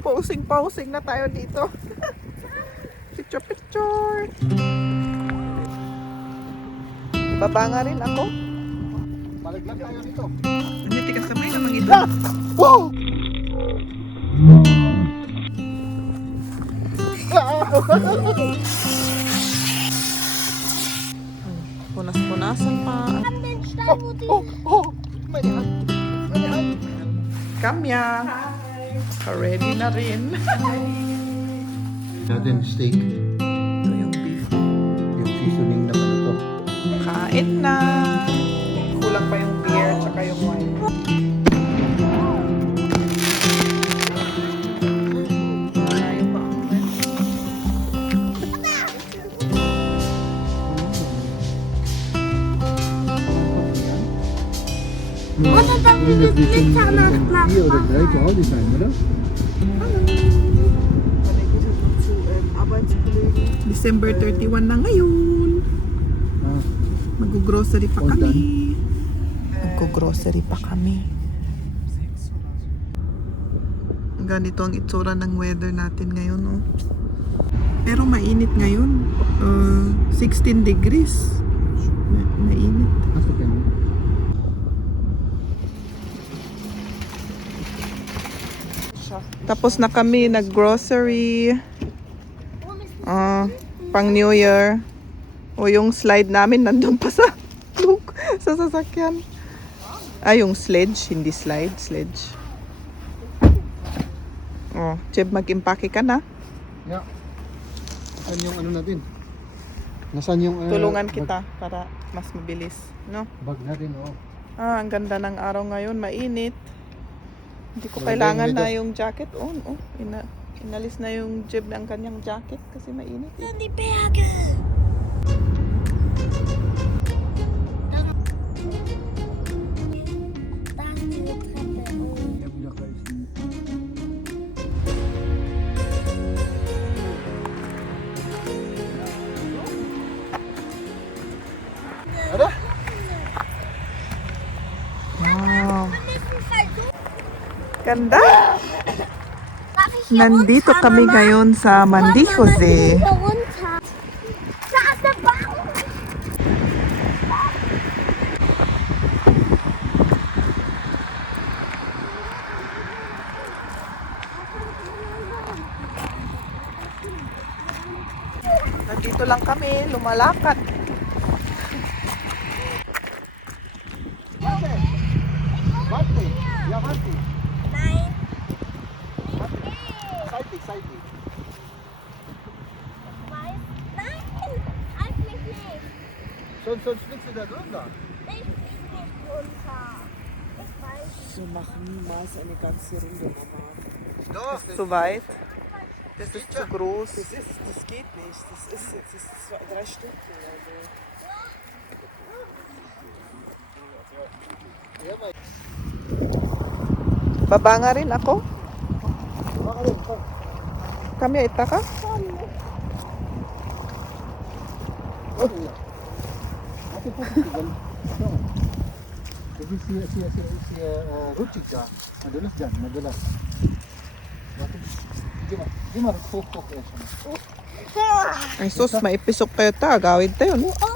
Pausing na tayo dito. Picture. Baba nga rin ako. Malaglag tayo dito. Hindi, tikas kamay namang ito. Wow! Punas-punasan pa. May hand. Kamya. Ready na rin. Natin steak. Ito yung beef. Yung seasoning naman ito. Kain na. Kulang pa yung beer tsaka yung wine. Malayo pa ang wine. Wat er dan nu het licht aan het Hier, dat rijdt al die zijn, maar December 31 na ngayon. Mag-grocery pa kami. Mag-grocery pa kami. Ganito ang itsura ng weather natin ngayon, oh. Pero mainit ngayon. 16 degrees. Mainit. Tapos na kami nag-grocery. Pang New Year. O yung slide namin nandun pa sa sasakyan. Yung sledge, hindi slide, sledge. Cheb, mag-impake ka na. Yeah. Nasaan yung ano natin? Nasaan yung... Tulungan kita para mas mabilis, no? Bag natin, oo. Ang ganda ng araw ngayon, mainit. Hindi ko Maganda kailangan yung na weather. yung jacket on. Inalis na yung Jeb ng kanyang jacket kasi mainit. in die bergen. Daar is nu de treppen. Ada? Wow. We müssen versuchen. Ganda! Darf ich hier Nandito runter, kami Mama? ngayon sa Komm, Mandi Mama, Jose. hier runter. Da ist der Baum. Nandito lang kami, lumalakad. Warte. Ja, warte. Nein. Seitlich. Weiß. Nein. Halt mich nicht. Sonst fliegst du da drunter. Ich flieg nicht runter. Ich weiß. Wir machen niemals eine ganze Runde, Mama. Doch. Zu weit. Das ist zu groß. Das geht nicht. Das ist 3 Stunden. Also. Ja, maar... Baba nga rin ako. Baka rin, kom. Kami, ita ka? Oh, ja. Warte, guck. Jadi si rutschig da. Madulas dyan, madulas. Warte. Gimana, hoch erst. Ay sus, maipisok tayo ta. Gawid tayo, no? Oh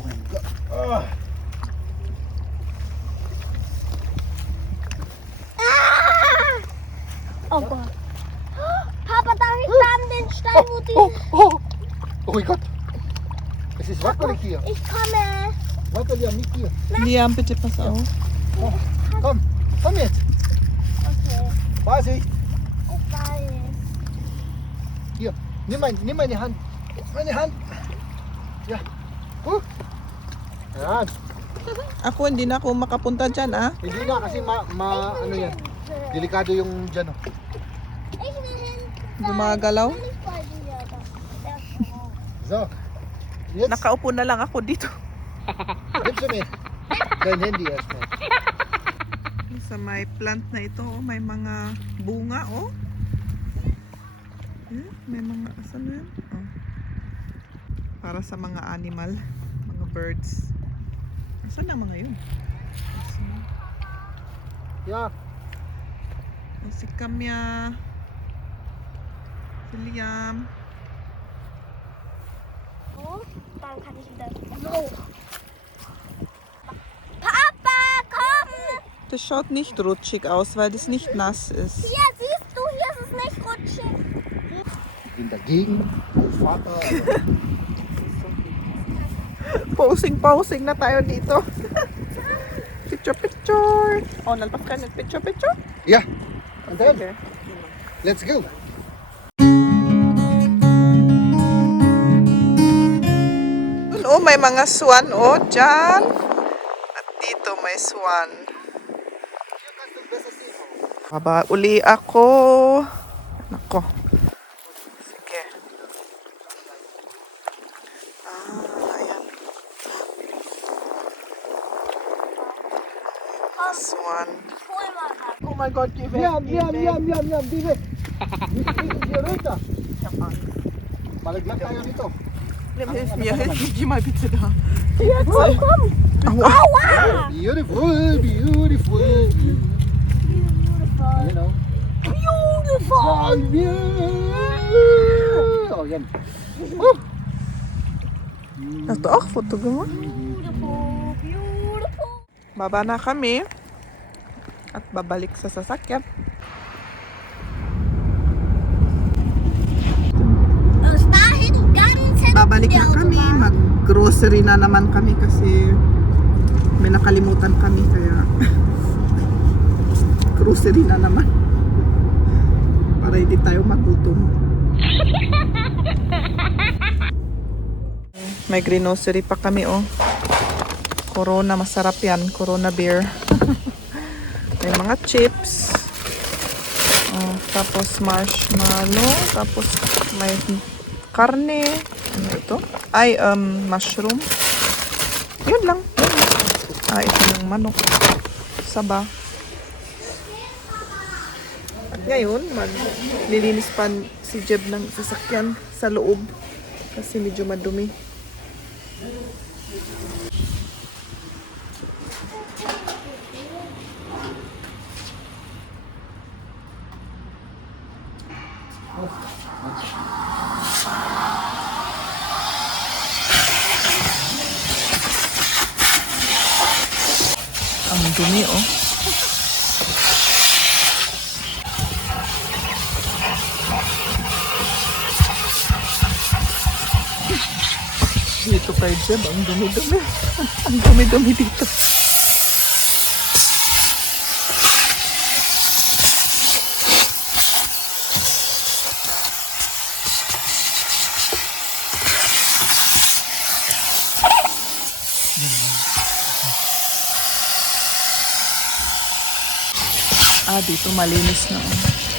my God. Oh Gott. Papa, darf ich da an den Stein, wo die... Oh mein Gott. Es ist wackelig hier. Ich komme. Warte, wir haben nicht hier. Liam, bitte pass auf. Komm jetzt. Okay. Vorsicht. Ich weiß. Hier, nimm meine Hand. Meine Hand. Ja. Yan. Ako, hindi na ako makapunta dyan, ah. Hindi na kasi ano yan. Delikado yung dyan. Oh. Ich will hin. Gumagalaw. Ich bei dir. So. Jetzt Nakaupo na lang ako dito. nimmst du mit. Dein Handy erstmal. Sa may plant na ito, oh, may mga bunga, oh. May mga, asan na yan? Oh. Para sa mga animal, mga birds. Asan na mga yun? Ja. Si Kamya. Si Liam. Oh, dann kann ich wieder. No. Papa, komm! Das schaut nicht rutschig aus, weil das nicht nass ist. Hier, siehst du, hier ist es nicht rutschig. Ich bin dagegen. Oh, Vater. Posing na tayo dito. Picture. Oh, nalpas ka ng picture. Yeah. And then, Okay. let's go. Oh, may mga swan. Oh, dyan. At dito may swan. Baba uli ako. Nako. Sige. Ayan. Swan. Hol mal was. Oh my God, give it. Yum, David. Hindi rito. Malaglag tayo dito. Hilf mir, geh mal bitte da. Hier, komm, komm. Aua. Aua! Beautiful. Beautiful. You know. Beautiful. Oh, yan. Hast du auch Foto gemacht? Beautiful. Baba na kami. At babalik sa sasakyan. Bis dahin ganz hinten Babalik der na kami. Autobahn. Mag-grocery na naman kami kasi may nakalimutan kami kaya grocery na naman. Para hindi tayo magutom. May grocery pa kami oh. Corona, masarap yan. Corona beer. May mga chips. Oh, tapos marshmallow. Tapos may karne. Ano ito? Ay, mushroom. Yun lang. Ah, ito yung manok. Saba. At ngayon, maglilinis pa si Jeb ng sasakyan sa loob. Kasi medyo madumi. Ang dumi oh. Dito kay Jeb, ang dumi-dumi. Ang dumi-dumi dito. Ah, dito malinis na.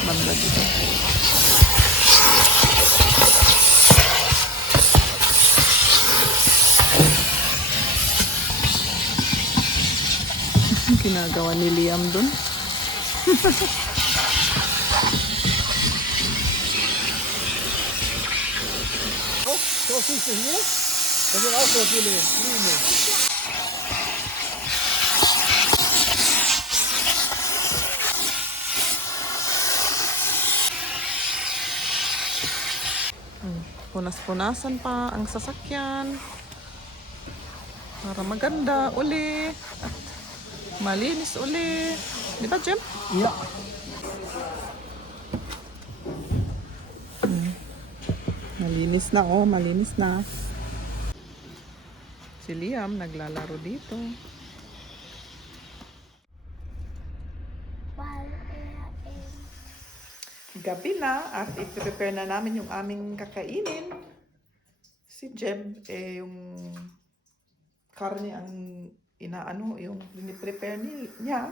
Banda dito. Ginagawa ni Liam dun. So siehst du hier? Das sind auch so viele Blumen. Punas-punasan pa ang sasakyan. Para maganda uli. At malinis uli. Di ba, Jim? Ja. Malinis na, oh. Malinis na. Si Liam naglalaro dito. Weil er Gabi na at i-prepare na namin yung aming kakainin. Si Jeb, yung karne ang inaano, yung piniprepare niya.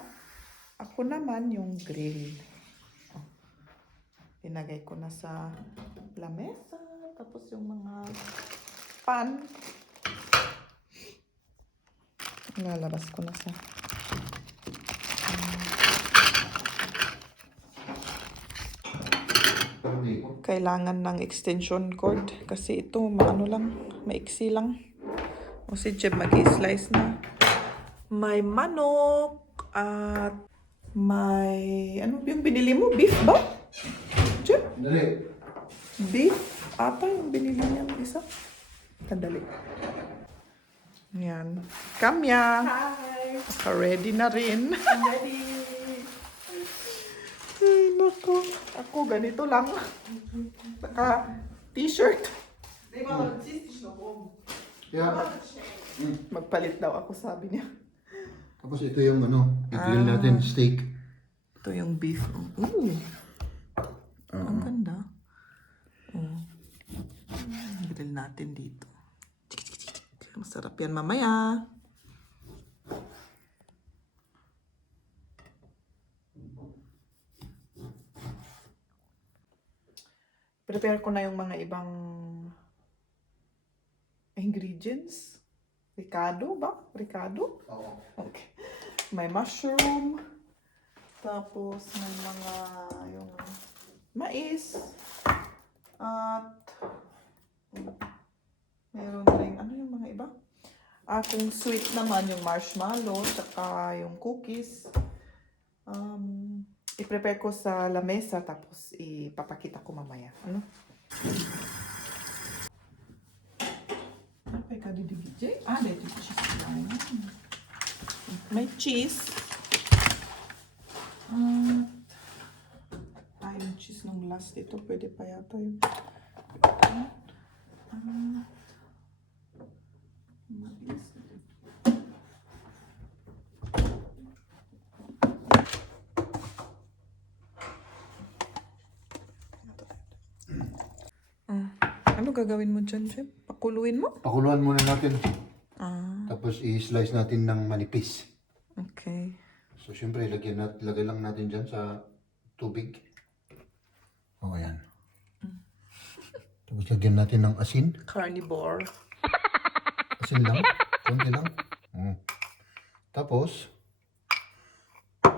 Ako naman yung grill. Oh. Tinagay ko na sa lamesa. Tapos yung mga pan. Lalabas ko na sa kailangan ng extension cord kasi ito maano lang, maiksi lang. O si Jeb mag-slice na. May manok at May, ano yung binili mo? Beef ba? Chip? Dali. Beef? Ata yung binili niya ng isa. Tandali. Yan. Kamya. Hi. Naka-ready na rin. I'm ready. Ay, naku. Ako, ganito lang. Naka-t-shirt. Di ba, sistish na po. Yeah. Magpalit daw ako, sabi niya. Tapos ito yung ano, i-grill natin, steak. Ito yung beef. Ooh. Ang ganda. Oh. Grill natin dito. Masarap yan mamaya. Prepare ko na yung mga ibang ingredients. Ricado ba? Ricado? Oo. Okay. May mushroom. Tapos may mga yung mais. At meron rin, ano yung mga iba? Kung sweet naman yung marshmallow, tsaka yung cookies. I-prepare ko sa lamesa tapos ipapakita ko mamaya. Ano? Ano pa ikaw di DJ? Dito cheese lang. May cheese. Yung cheese nung last ito. Pwede pa yata yun. Mais. Ano gagawin mo dyan, Jim? Pakuluin mo? Pakuluan muna natin. Ah, Tapos i-slice natin ng manipis. okay. So, syempre, lagay lang natin dyan sa tubig. O, ayan. Tapos lagyan natin ng asin. Carnivore. Asin lang. Konti lang. Tapos,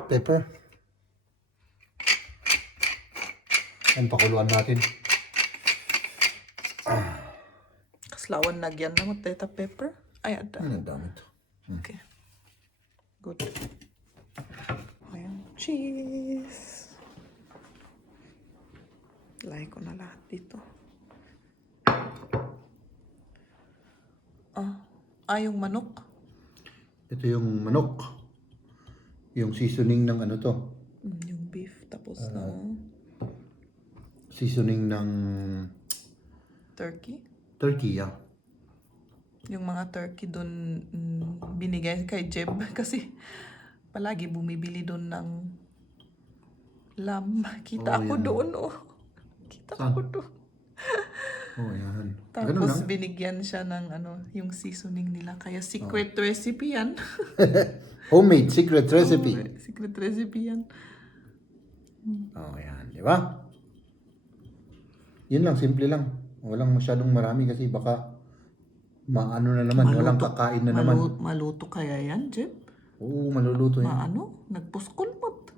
pepper. Yan, pakuluan natin. Kaslawan nagyan na mo, teta pepper. Ay, ada. Ang dami ito. Okay. Good. Ayan. Cheese. Lagay ko na lahat dito. Yung manok. Ito yung manok. Yung seasoning ng ano to. Yung beef. Tapos na Seasoning ng turkey. turkey, yeah. Yung mga turkey doon binigay kay Jeb kasi palagi bumibili doon ng lamb. Kita Oh, ako yan. doon, oh. Kita Saan? ako doon. Oh, yan. Ganun Tapos lang. binigyan siya ng yung seasoning nila. Kaya secret recipe yan. Homemade secret recipe. Secret recipe yan. Oh, yan. Di ba? Yun lang, simple lang. Walang masyadong marami kasi baka maano na naman. Walang kakain na naman. Maluto kaya yan, Jeb? Oo, maluluto yan. Maano? Nagpuskulmot.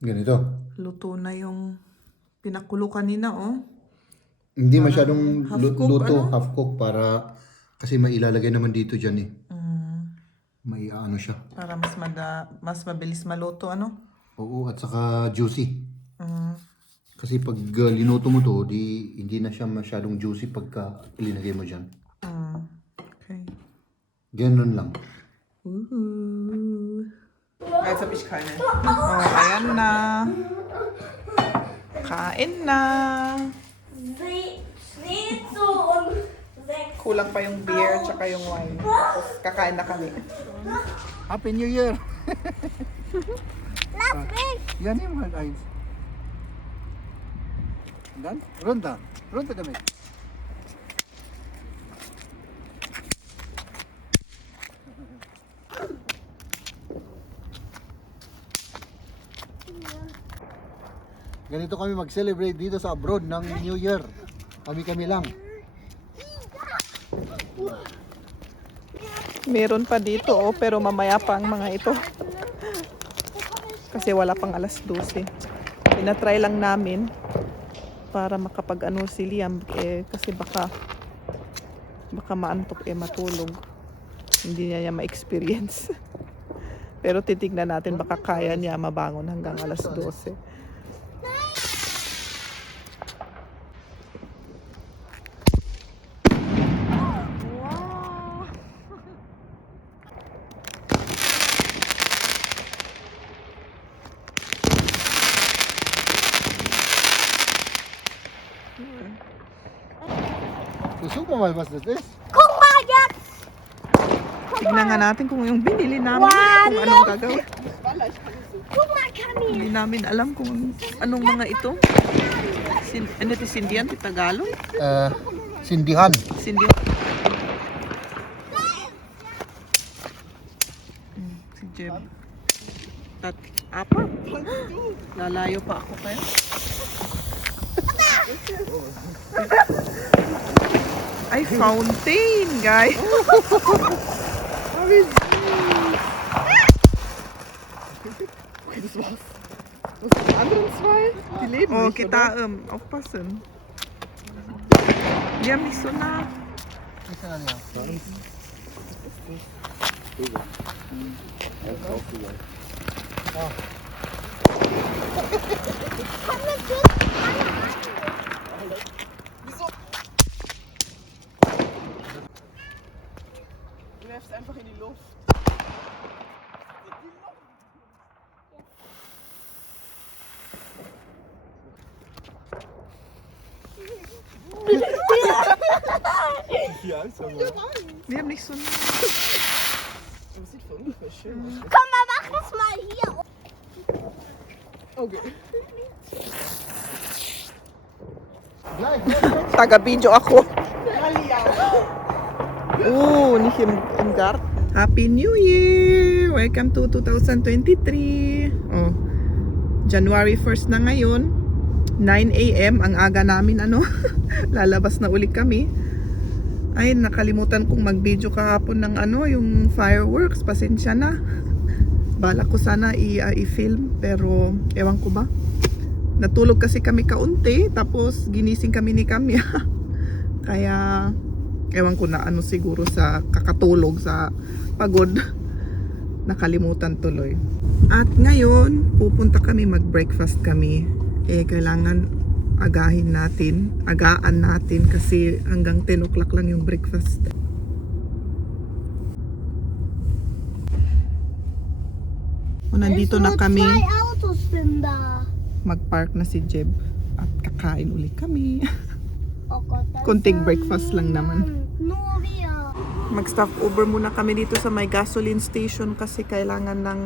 Ganito. Luto na yung pinakulo kanina, oh. Hindi masyadong half-cook, luto, ano? half-cook para kasi mailalagay naman dito dyan eh. May ano siya. Para mas mabilis maluto, ano? Oo, at saka juicy. Kasi pag linuto mo to, hindi na siya masyadong juicy pagka ilinagay mo dyan. Okay. Ganun lang. Guys, hab ich keine. Oh, ayan na. Kain na. Schnitzel und 6. Kulang pa yung beer tsaka yung wine. Tapos kakain na kami. Happy New Year! Lass mich! Yan yung mga guys. Dan, runter. Runter damit. Ganito kami mag-celebrate dito sa abroad ng New Year. Kami-kami lang. Meron pa dito, oh, pero mamaya pa ang mga ito. Kasi wala pang alas 12. Pinatry lang namin para makapag-ano si Liam kasi baka maantok matulog. Hindi niya ma-experience. Pero titignan natin baka kaya niya mabangon hanggang alas 12. Wow! Guck mal, was das ist. Guck mal jetzt! Tignan nga natin kung yung binili namin, Wow, kung anong gagawin. Guck mal, Camille. Hindi namin alam kung anong mga ito. Ano ito, Sindian? Ito Tagalog? Sindihan. Sindian. Si Jeb. Apa? Lalayo pa ako kayo. Ay, fountain, guys. Das war's. Was sind die anderen zwei? Die leben Oh, nicht, kita oder? aufpassen. Die haben nicht so nah. Wieso? Du werfst einfach in die Luft. Die haben nicht so nah. Das sieht voll ungefähr schön aus. Komm mal, mach das mal hier. Okay. Taga-video ako. Oh, nicht im Garten. Happy New Year! Welcome to 2023. Oh, January 1st na ngayon. 9 a.m. Ang aga namin lalabas na uli kami. Ay, nakalimutan kong mag-video kahapon ng yung fireworks. Pasensya na. Bala ko sana i-film pero ewan ko ba. Natulog kasi kami kaunti tapos ginising kami ni Kamya. Kaya ewan ko na siguro sa kakatulog sa pagod. Nakalimutan tuloy. At ngayon pupunta kami, mag-breakfast kami. Kailangan agaan natin kasi hanggang 10 o'clock lang yung breakfast. O, nandito na kami. Zwei Autos sind da. Mag-park na si Jeb at kakain uli kami. Oh Gott, das Kunting ist breakfast lang naman. Nur wir. Mag-stop over muna kami dito sa may gasoline station kasi kailangan ng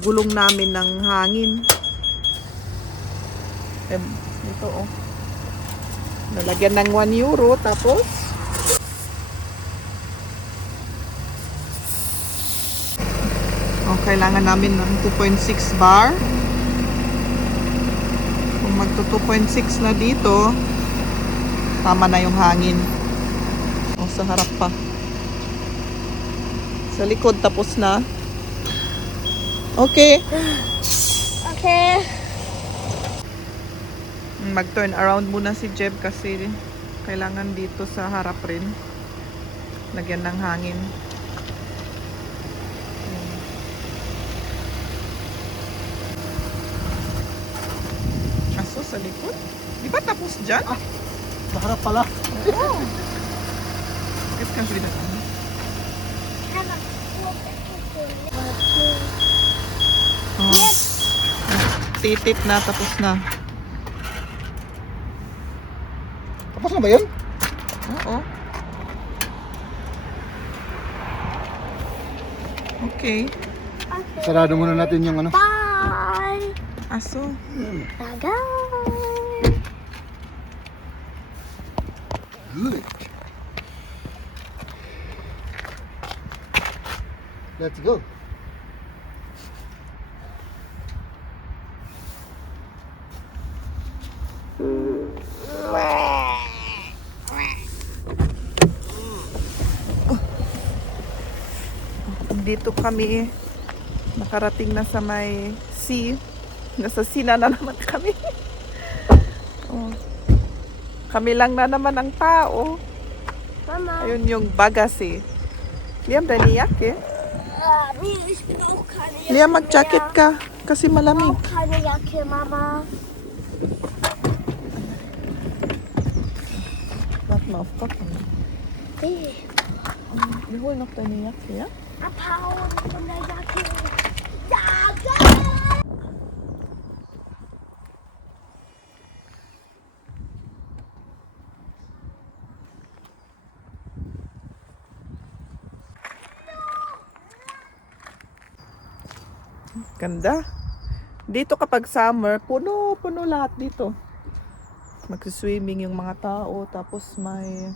gulong namin ng hangin. Dito nalagyan ng 1 euro tapos kailangan namin ng 2.6 bar. Kung magto 2.6 na dito, tama na yung hangin. Sa harap pa. Sa likod tapos na. Okay. Okay. Mag-turn around muna si Jeb kasi kailangan dito sa harap rin. Lagyan ng hangin. Aso sa likod? Di ba tapos dyan? Sa harap pala. Oh. Jetzt kannst du wieder ran. Oh. Titit na, tapos na. Tapos na ba yun? Oo. Okay. Sarado muna natin yung Bye. Aso. Bye. Good. Let's go. Dito kami nakarating na sa may sea. Nasa sea na naman kami. Oh. Kami lang na naman ang tao. Mama. Ayun yung bagas eh. Liam, daniyak eh. Ich bin auch keine Jacke Liam, mag-jacket mehr. ka. Kasi malamig. Auch keine Jacke, Mama. Warte mal auf Gott. Nee. Wir holen noch deine Jacke, ja? Abhauen von der Jacke. Jacke! Ganda. Dito kapag summer, puno lahat dito. Magsiswimming yung mga tao, tapos may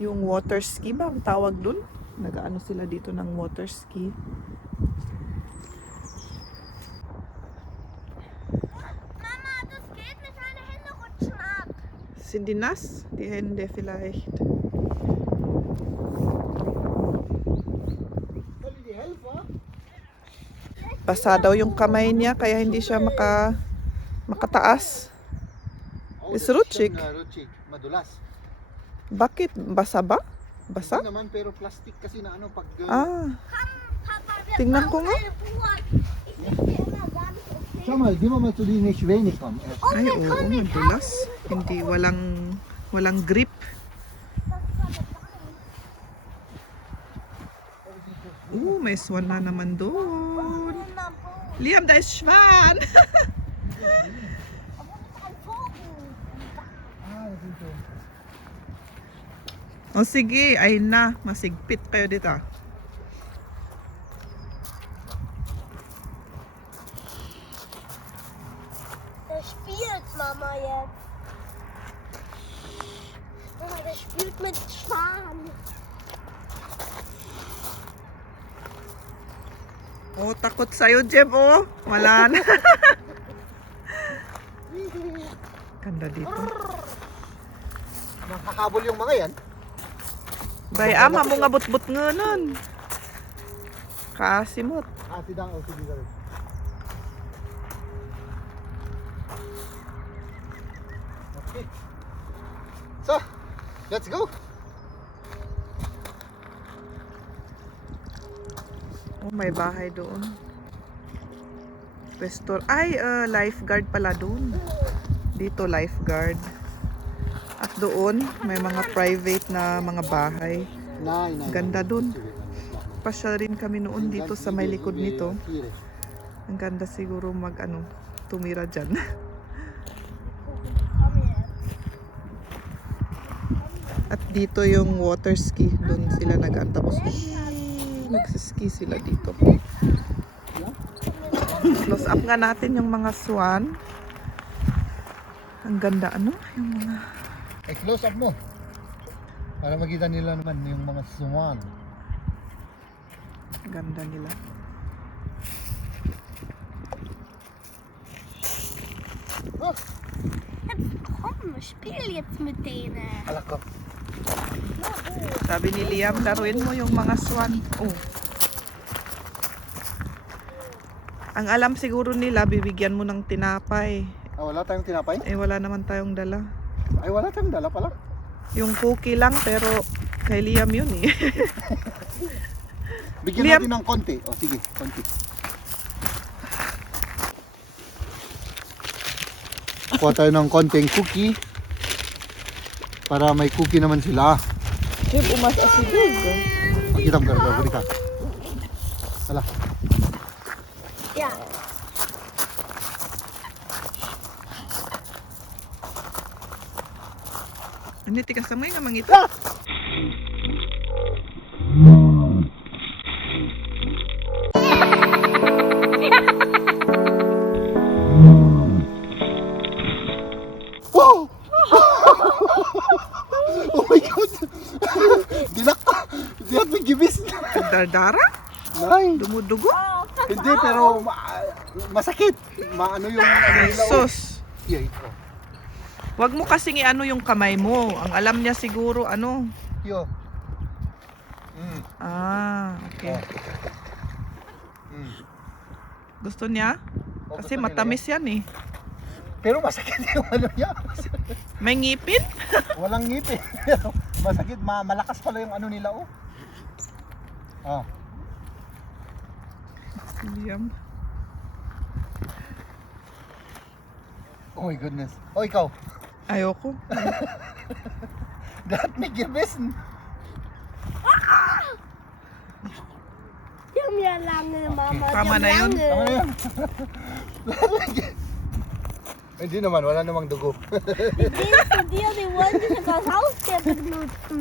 yung water ski ba ang tawag dun? Nagaano sila dito ng water ski. Mama, das geht nicht. Meine Hände rutschen ab. Sind die nass? Die Hände vielleicht. Basa daw yung kamay niya kaya hindi siya makataas. Is rutschig. Rutschig, madulas. Bakit? Basa ba? Basa? Hindi naman, pero plastic kasi na ano pag... Ah, Papa, wir tingnan ko nga. eine Uhr. Ich bin immer ganz okay. Schau mal, gehen wir mal zu den Schwäne kommen. Ay, oo, madulas. Hindi, walang grip. May swan na naman doon. Liam, da ist Schwan. Ein Vogel. O sige, ay na. Masigpit kayo dito. Der spielt, Mama, jetzt. Mama, der spielt mit Schwan. Oh, takot sa'yo, Jem, oh. Wala na. Ganda dito. Makakabol yung mga yan. Bay, ama mo nga but-but nga nun. Kasimot. Sidang o sige ka rin. Okay. So, let's go. Oh, may bahay doon. Pastor. Ay, lifeguard pala doon. Dito, lifeguard. At doon, may mga private na mga bahay. Ganda doon. Pasyal rin kami noon dito sa may likod nito. Ang ganda siguro tumira dyan. At dito yung water ski. Doon sila tapos nagsiski sila dito. Close up nga natin yung mga swan. Ang ganda yung mga... Close up mo. Para makita nila naman yung mga swan. Ganda nila. Oh, Komm, spiel jetzt mit denen. alak ko. Sabi ni Liam, laruin mo yung mga swan. Oh. Ang alam siguro nila, bibigyan mo ng tinapay. Wala tayong tinapay? Eh, wala naman tayong dala. Ay, wala tayong dala pala. Yung cookie lang, pero kay Liam yun eh. Bigyan Liam. natin ng konti. O, sige, konti. Kuha tayo ng konting cookie. Para may cookie naman sila. Jib, umas asigig. Pakita mo gano'n, ka. Hala. Ja. Ano, tikas sa mga mangito? Wow! Oh my God! Dinak ka! Di at may gibis! Dardara? Nay! Dumudugo? Hindi, pero masakit! Maano yung ano nila. Sus! Yeah, ito. Wag mo kasing i-ano yung kamay mo. Ang alam niya siguro Yo. okay. Mm. Gusto niya? Oh, Kasi gusto nila matamis yan eh. Pero masakit yung ano niya. May ngipin? Walang ngipin. Masakit, malakas pala yung ano nila, oh. Oh. Liam. Oh my goodness. Oh, ikaw. Ayoko. Lahat may gibissen. Die haben ja lange, Mama. Tama Die na yun. haben Tama na lange. yan. Lahat may gi- Hindi naman, wala namang dugo. Die gehen zu dir, die wollen dich als Haustier benutzen.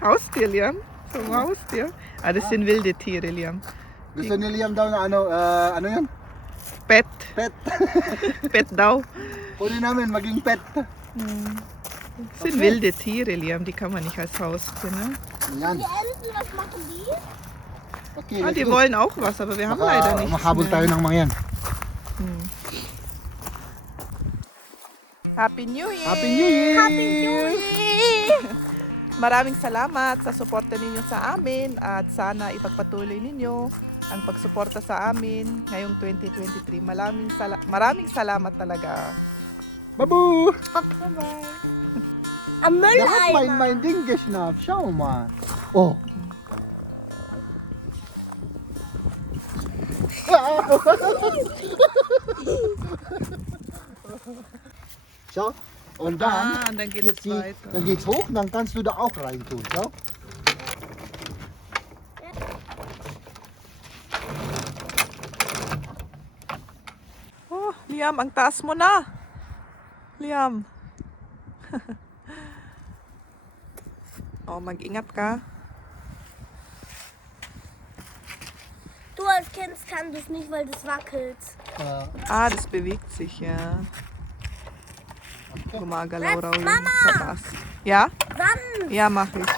Haustier, Liam. Zum Haustier. Ah, das sind wilde Tiere, Liam. Gusto ni Liam daw na ano yan? Pet. Pet. Pet daw. Pwede namin maging pet. Das sind wilde Tiere, Liam. Die kann man nicht als Haustier, ne? Yan. Die Enten, was machen die? Okay, Ah, let's die go. wollen auch was, aber wir haben leider nichts Makahabol tayo mehr. ng mga yan. Happy New Year! Happy New Year! Happy New Year! Maraming salamat sa suporta ninyo sa amin at sana ipagpatuloy ninyo ang pagsuporta sa amin ngayong 2023. Maraming salamat talaga. Babu! Bye-bye. Am Lahat Mülleimer. mein Dingisch na. Schau mal. Oh. Schau. Und dann, Und dann geht es weiter. dann geht's hoch, dann kannst du da auch rein tun. Schau. Oh, Liam, ang taas mo na. Liam. Oh, mag-ingat ka. Du als Kind kannst es nicht, weil das wackelt. Ah, das bewegt sich, ja. Gumagalaw raw yun Mama! sa taas. Ja? Sand! Ja, mach ich.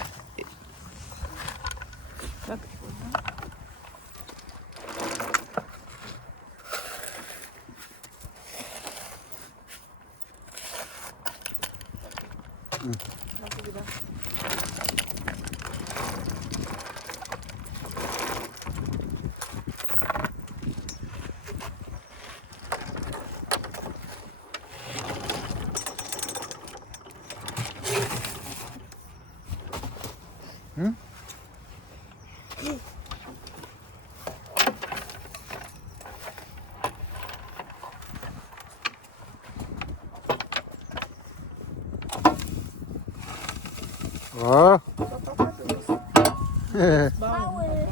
Oh. Bauer.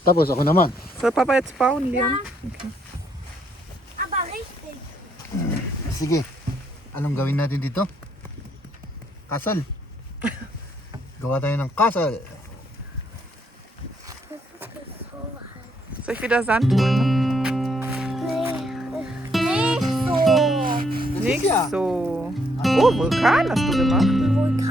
Tapos ako naman. Soll Papa jetzt bauen, Liam? Aber richtig. Sige. Anong gawin natin dito? Kasal. Gawa tayo ng kasal. Soll ich wieder Sand holen? Nee. Nicht so. Nicht so. Oh, Vulkan hast du gemacht. Vulkan.